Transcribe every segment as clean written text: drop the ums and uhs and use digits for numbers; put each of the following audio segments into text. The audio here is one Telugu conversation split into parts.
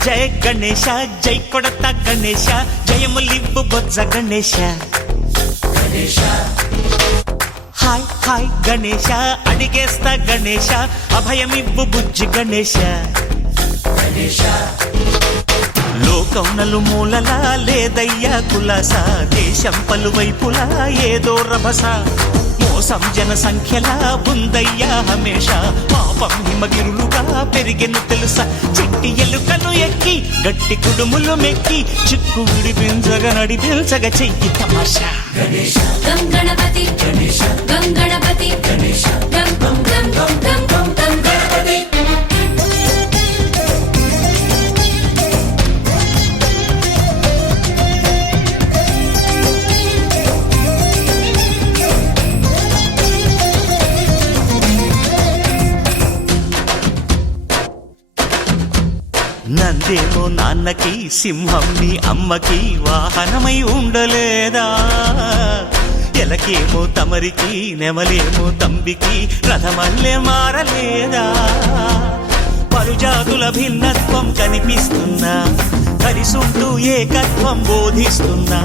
జయ గణేశ జై కొడత గణేశ జయములివ్వు బొజ్జ గణేశ హాయ్ హాయ్ గణేశ అడిగేస్తా గణేశ అభయమివ్వు బుజ్జి గణేశ లోకం నలుమూలలా లేదయ్యా కులాస దేశం పలువైపులా ఏదో రభస మోసం జన సంఖ్యలా ఉందయ్యా హమేష పాపం హిమగిరులుగా పెరిగెను తెలుసా చిట్టి ఎలుకను ఎక్కి గట్టి కుడుములు మెక్కి చిక్కు విడిపించగా నడిపించగా చెయ్యి తమాషా గం గణపతి గం గణపతి గం గం గం గం గం గం గం గణపతి నందేమో నాన్నకి సింహం నీ అమ్మకి వాహనమై ఉండలేదా ఎలకేమో తమరికి నెమలేమో తంబికి రథమల్లే మారలేదా పలుజాతుల భిన్నత్వం కనిపిస్తున్నా కలిసుంటూ ఏకత్వం బోధిస్తున్నా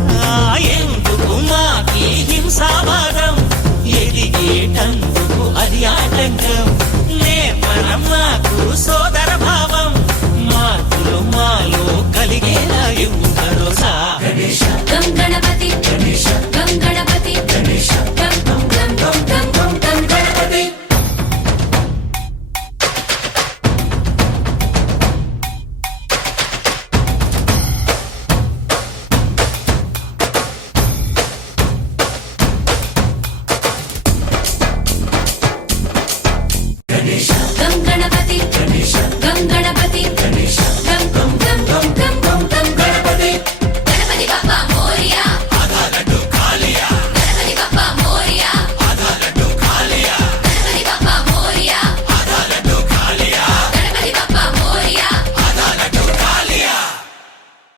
ఎందుకు మాకి హింసా